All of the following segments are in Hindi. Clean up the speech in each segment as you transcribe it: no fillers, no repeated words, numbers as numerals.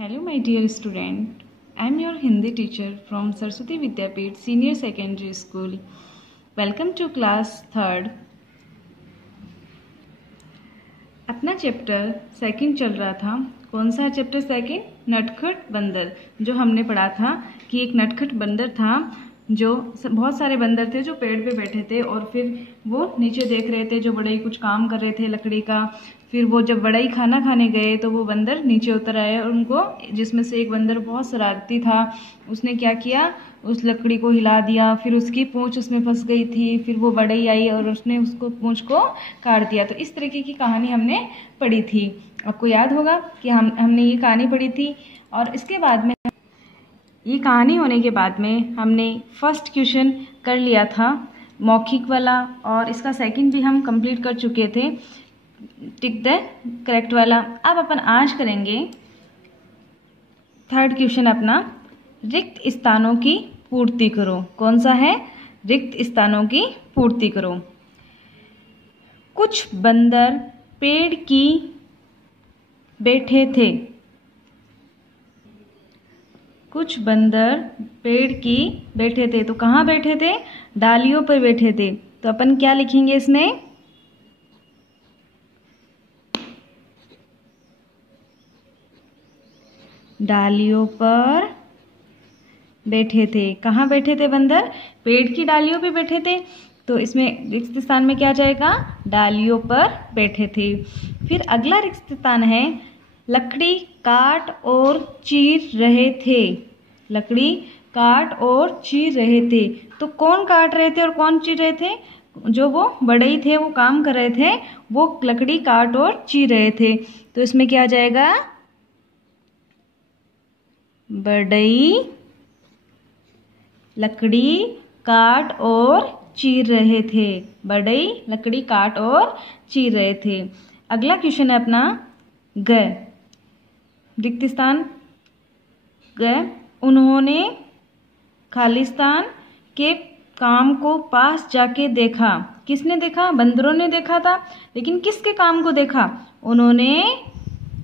Hello my dear student, I am your Hindi teacher from Saraswati Vidyapeeth Senior Secondary School. Welcome to class 3rd. अपना चैप्टर सेकंड चल रहा था। कौन सा चैप्टर सेकंड? नटखट बंदर। जो हमने पढ़ा था कि एक नटखट बंदर था, जो बहुत सारे बंदर थे जो पेड़ पे बैठे थे और फिर वो नीचे देख रहे थे, जो बड़ई कुछ काम कर रहे थे लकड़ी का। फिर वो जब बड़ई खाना खाने गए तो वो बंदर नीचे उतर आए और उनको, जिसमें से एक बंदर बहुत शरारती था, उसने क्या किया, उस लकड़ी को हिला दिया। फिर उसकी पूंछ उसमें फंस गई थी। फिर वो बड़ई आई और उसने उसको पूंछ को काट दिया। तो इस तरीके की कहानी हमने पढ़ी थी। आपको याद होगा कि हमने ये कहानी पढ़ी थी। और इसके बाद में ये कहानी होने के बाद में हमने फर्स्ट क्वेश्चन कर लिया था मौखिक वाला, और इसका सेकंड भी हम कंप्लीट कर चुके थे, टिक द करेक्ट वाला। अब अपन आज करेंगे थर्ड क्वेश्चन अपना, रिक्त स्थानों की पूर्ति करो। कौन सा है? रिक्त स्थानों की पूर्ति करो। कुछ बंदर पेड़ की बैठे थे। कुछ बंदर पेड़ की बैठे थे। तो कहाँ बैठे थे? डालियों पर बैठे थे। तो अपन क्या लिखेंगे इसमें? डालियों पर बैठे थे। कहाँ बैठे थे बंदर? पेड़ की डालियों पे बैठे थे। तो इसमें रिक्त स्थान में क्या जाएगा? डालियों पर बैठे थे। फिर अगला रिक्त स्थान है, लकड़ी काट और चीर रहे थे। लकड़ी काट और चीर रहे थे। तो कौन काट रहे थे और कौन चीर रहे थे? जो वो बढ़ई थे, वो काम कर रहे थे, वो लकड़ी काट और चीर रहे थे। तो इसमें क्या जाएगा? बढ़ई लकड़ी काट और चीर रहे थे। बढ़ई लकड़ी काट और चीर रहे थे। अगला क्वेश्चन है अपना ग, रिक्त स्थान ग। उन्होंने खालिस्तान के काम को पास जाके देखा। किसने देखा? बंदरों ने देखा था। लेकिन किसके काम को देखा? उन्होंने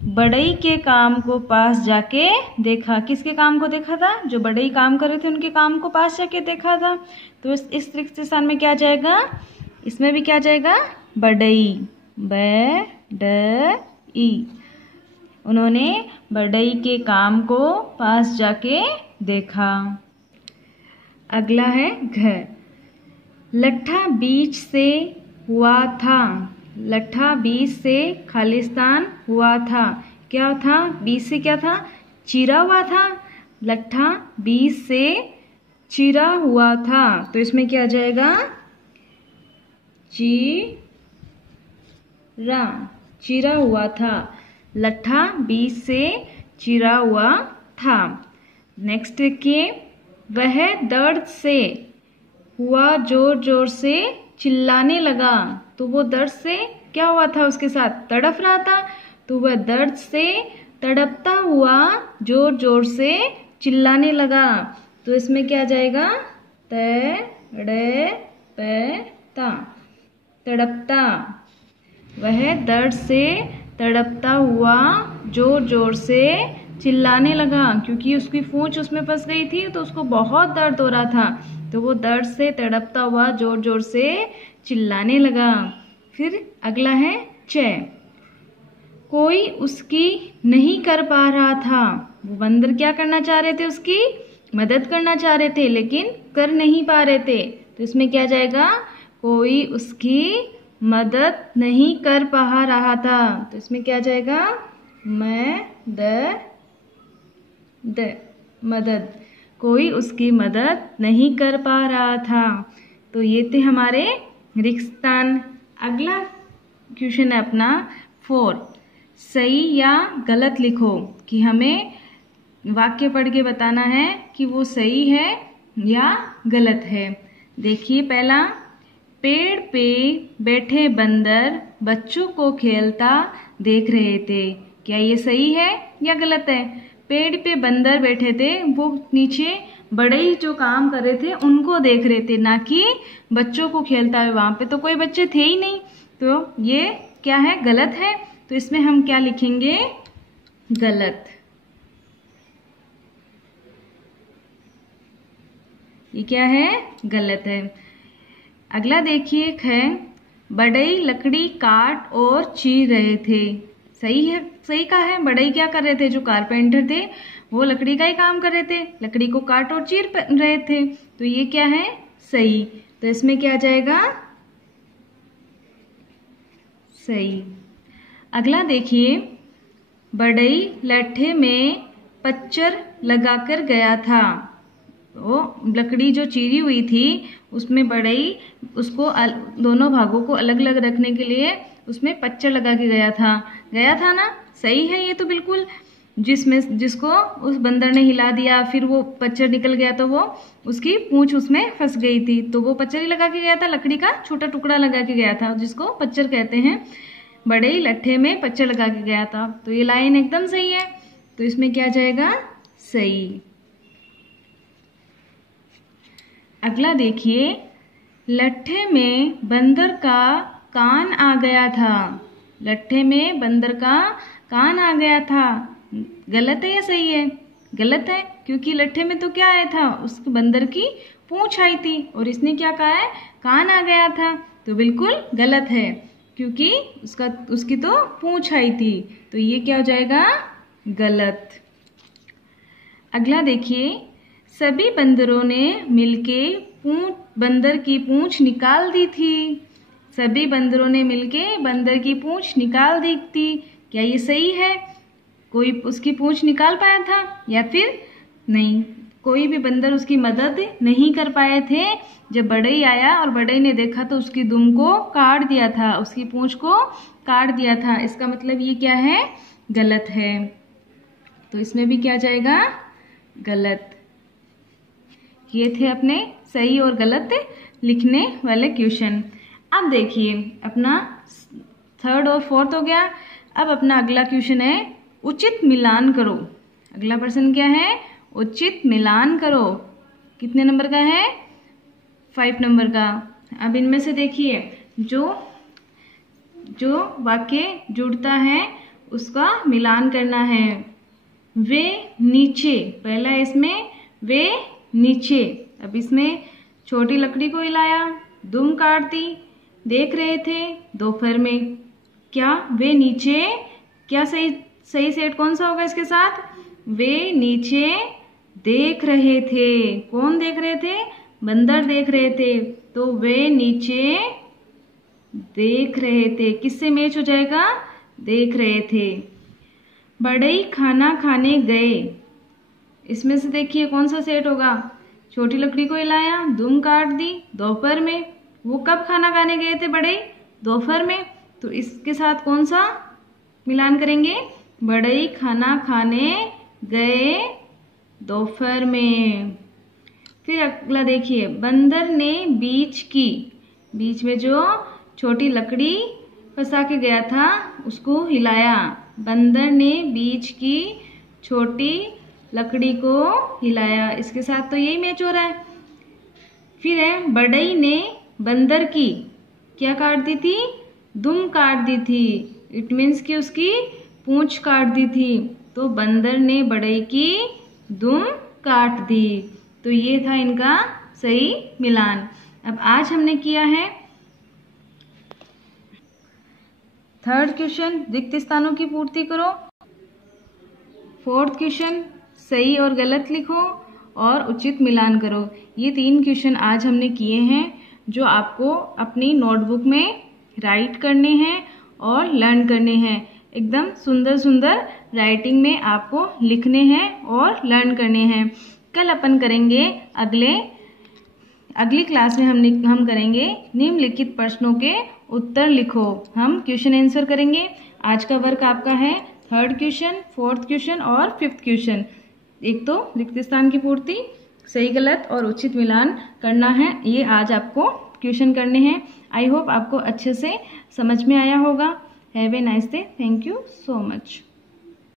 बढ़ई के काम को पास जाके देखा। किसके काम को देखा था? जो बढ़ई काम कर रहे थे उनके काम को पास जाके देखा था। तो इस रिक्त स्थान में क्या जाएगा? इसमें भी क्या जाएगा? बढ़ई, बढ़ई। उन्होंने बढ़ई के काम को पास जाके देखा। अगला है घर, लट्ठा बीच से हुआ था। लट्ठा बीच से खालिस्तान हुआ था। क्या था? बीच से क्या था? चीरा हुआ था। लट्ठा बीच से चीरा हुआ था। तो इसमें क्या जाएगा? चीरा, चीरा हुआ था। लट्ठा बीच से चीरा हुआ था। नेक्स्ट देखिए, वह दर्द से हुआ जोर जोर से चिल्लाने लगा। तो वो दर्द से क्या हुआ था? उसके साथ तड़प रहा था। तो वह दर्द से तड़पता हुआ जोर जोर से चिल्लाने लगा। तो इसमें क्या जाएगा? तड़पता, तड़पता। वह दर्द से तड़पता हुआ जोर जोर से चिल्लाने लगा, क्योंकि उसकी पूंछ उसमें फंस गई थी तो उसको बहुत दर्द हो रहा था। तो वो दर्द से तड़पता हुआ जोर जोर से चिल्लाने लगा। फिर अगला है च, कोई उसकी नहीं कर पा रहा था। वो बंदर क्या करना चाह रहे थे? उसकी मदद करना चाह रहे थे, लेकिन कर नहीं पा रहे थे। तो इसमें क्या जाएगा? कोई उसकी मदद नहीं कर पा रहा था। तो इसमें क्या जाएगा? मदद। कोई उसकी मदद नहीं कर पा रहा था। तो ये थे हमारे रिक्त स्थान। अगला क्वेश्चन है अपना 4, सही या गलत लिखो। कि हमें वाक्य पढ़ के बताना है कि वो सही है या गलत है। देखिए पहला, पेड़ पे बैठे बंदर बच्चों को खेलता देख रहे थे। क्या ये सही है या गलत है? पेड़ पे बंदर बैठे थे, वो नीचे बढ़ई जो काम कर रहे थे उनको देख रहे थे, ना कि बच्चों को खेलता है। वहां पे तो कोई बच्चे थे ही नहीं। तो ये क्या है? गलत है। तो इसमें हम क्या लिखेंगे? गलत। ये क्या है, गलत है। अगला देखिए है, बढ़ई लकड़ी काट और चीर रहे थे। सही है, सही कहा है। बढ़ई क्या कर रहे थे, जो कारपेंटर थे वो लकड़ी का ही काम कर रहे थे, लकड़ी को काट और चीर रहे थे। तो ये क्या है, सही। तो इसमें क्या आ जाएगा, सही। अगला देखिए, बढ़ई लट्ठे में पच्चर लगाकर गया था। तो लकड़ी जो चीरी हुई थी उसमें बढ़ई उसको दोनों भागों को अलग अलग रखने के लिए उसमें पच्चर लगा के गया था ना। सही है ये तो बिल्कुल। जिसको उस बंदर ने हिला दिया, फिर वो पच्चर निकल गया तो वो उसकी पूंछ उसमें फंस गई थी, तो वो पच्चर ही लगा के गया था, लकड़ी का छोटा टुकड़ा लगा के गया था, जिसको पच्चर कहते हैं। बढ़ई लट्ठे में पच्चर लगा के गया था। तो ये लाइन एकदम सही है। तो इसमें क्या जाएगा, सही। अगला देखिए, लट्ठे में बंदर का कान आ गया था। लट्ठे में बंदर का कान आ गया था। गलत है या सही है, गलत है, क्योंकि लट्ठे में तो क्या आया था, उस बंदर की पूंछ आई थी, और इसने क्या कहा है, कान आ गया था। तो बिल्कुल गलत है, क्योंकि उसकी तो पूंछ आई थी। तो ये क्या हो जाएगा, गलत। अगला देखिए, सभी बंदरों ने मिलके बंदर की पूंछ निकाल दी थी। सभी बंदरों ने मिलके बंदर की पूंछ निकाल दी थी। क्या ये सही है, कोई उसकी पूंछ निकाल पाया था या फिर नहीं? कोई भी बंदर उसकी मदद नहीं कर पाए थे। जब बढ़ई आया और बढ़ई ने देखा तो उसकी दुम को काट दिया था, उसकी पूंछ को काट दिया था। इसका मतलब ये क्या है, गलत है। तो इसमें भी क्या जाएगा, गलत। ये थे अपने सही और गलत लिखने वाले क्वेश्चन। अब देखिए, अपना 3rd और 4th हो गया। अब अपना अगला क्वेश्चन है, उचित मिलान करो। अगला प्रश्न क्या है, उचित मिलान करो। कितने नंबर का है, 5 नंबर का। अब इनमें से देखिए, जो वाक्य जुड़ता है उसका मिलान करना है। वे नीचे, पहला इसमें वे नीचे। अब इसमें छोटी लकड़ी को हिलाया, दुम काट दी, देख रहे थे दोपहर में। क्या वे नीचे, क्या सही सेट कौन सा होगा इसके साथ, वे नीचे देख रहे थे। कौन देख रहे थे, बंदर देख रहे थे। तो वे नीचे देख रहे थे, किससे मैच हो जाएगा, देख रहे थे। बढ़ई खाना खाने गए। इसमें से देखिए कौन सा सेट होगा, छोटी लकड़ी को हिलाया, दुम काट दी, दोपहर में। वो कब खाना खाने गए थे बढ़ई, दोपहर में। तो इसके साथ कौन सा मिलान करेंगे, बढ़ई खाना खाने गए दोपहर में। फिर अगला देखिए, बंदर ने बीच में जो छोटी लकड़ी फंसा के गया था उसको हिलाया। बंदर ने बीच की छोटी लकड़ी को हिलाया। इसके साथ तो यही मैच हो रहा है। फिर है, बढ़ई ने बंदर की क्या काट दी थी, दुम काट दी थी। इट मीन्स कि उसकी पूंछ काट दी थी। तो बंदर ने बढ़ई की दुम काट दी। तो ये था इनका सही मिलान। अब आज हमने किया है 3rd क्वेश्चन, रिक्त स्थानों की पूर्ति करो। 4th क्वेश्चन, सही और गलत लिखो और उचित मिलान करो। ये 3 क्वेश्चन आज हमने किए हैं, जो आपको अपनी नोटबुक में राइट करने हैं और लर्न करने हैं। एकदम सुंदर सुंदर राइटिंग में आपको लिखने हैं और लर्न करने हैं। कल अपन करेंगे अगली क्लास में हम करेंगे निम्नलिखित प्रश्नों के उत्तर लिखो। हम क्वेश्चन आंसर करेंगे। आज का वर्क आपका है 3rd क्वेश्चन, 4th क्वेश्चन और 5th क्वेश्चन। एक तो रिक्त स्थान की पूर्ति, सही गलत और उचित मिलान करना है। ये आज आपको क्वेश्चन करने हैं। आई होप आपको अच्छे से समझ में आया होगा। Have a nice day. Thank you so much.